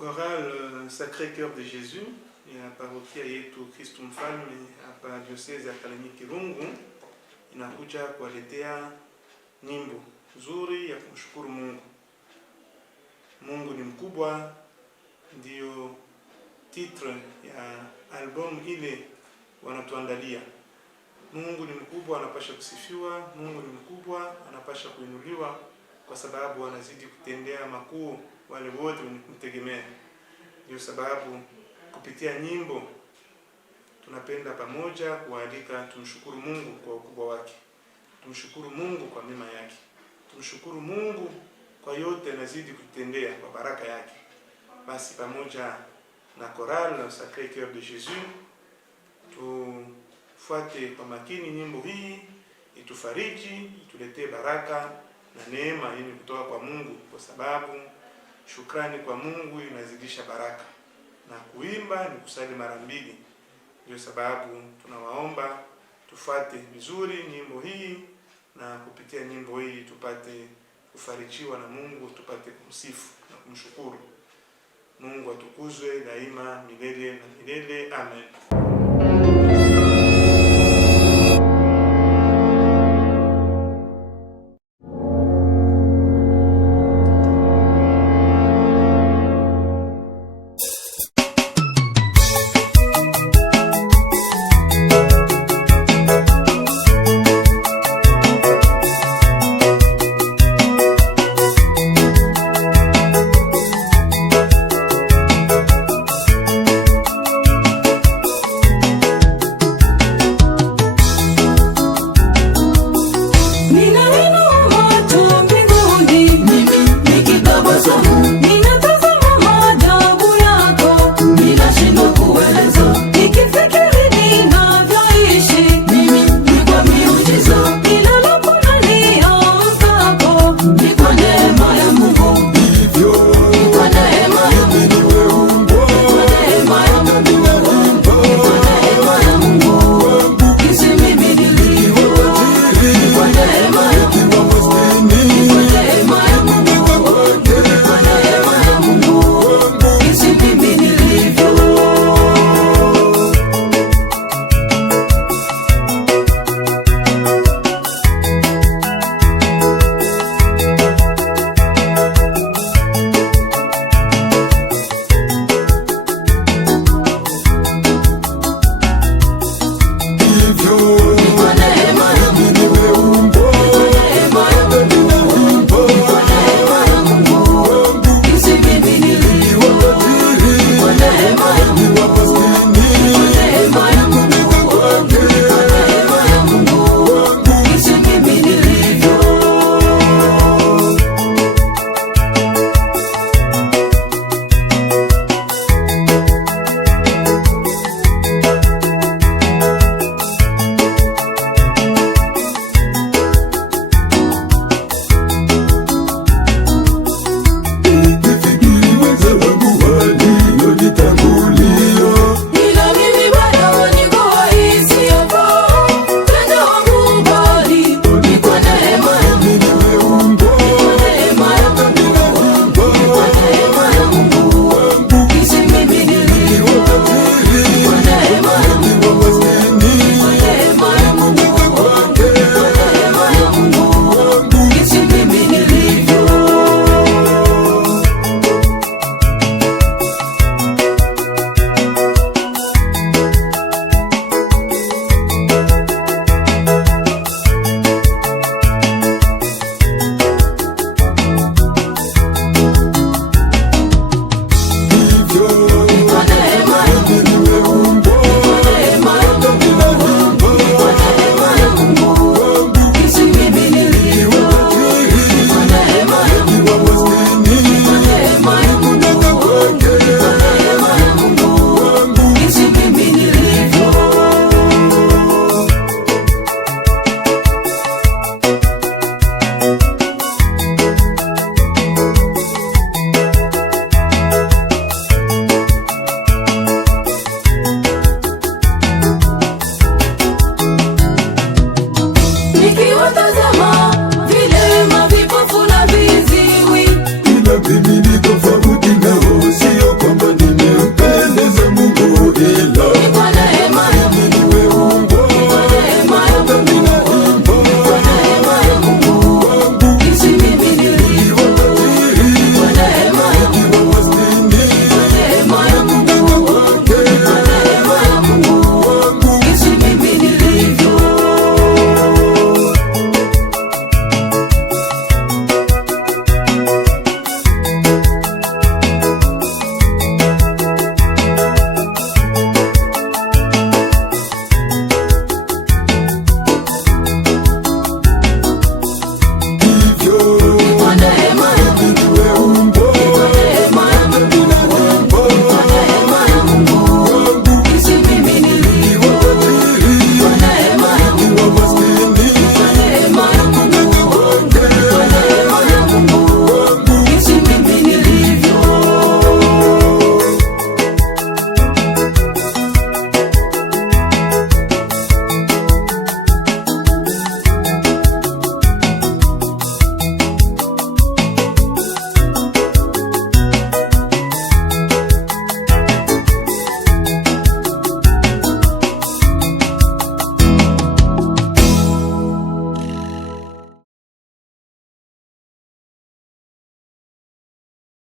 Chorale Sacré-Cœur de Jésus ya parokia yetu Kristo Mfalme hapa diocese ya Kalemie Kirungu inakuja kuwaletea nyimbo nzuri ya kumshukuru Mungu. Mungu ni mkubwa, ndiyo titre ya album ile wanatuandalia. Mungu ni mkubwa, anapasha kusifiwa. Mungu ni mkubwa, anapasha kuinuliwa, kwa sababu anazidi kutendea makuu wale wote wenye kumtegemea. Ndio sababu kupitia nyimbo tunapenda pamoja kualika tumshukuru Mungu kwa ukubwa wake, tumshukuru Mungu kwa mema yake, tumshukuru Mungu kwa yote anazidi kutendea kwa baraka yake. Basi pamoja na Chorale Sacré-Cœur de Jésus tufuate kwa makini nyimbo hii, itufariji, ituletee baraka na neema yenye kutoka kwa Mungu, kwa sababu shukrani kwa Mungu inazidisha baraka, na kuimba ni kusali mara mbili. Ndio sababu tunawaomba tufuate vizuri nyimbo hii, na kupitia nyimbo hii tupate kufarijiwa na Mungu, tupate kumsifu na kumshukuru Mungu. Atukuzwe daima milele na milele. Amen.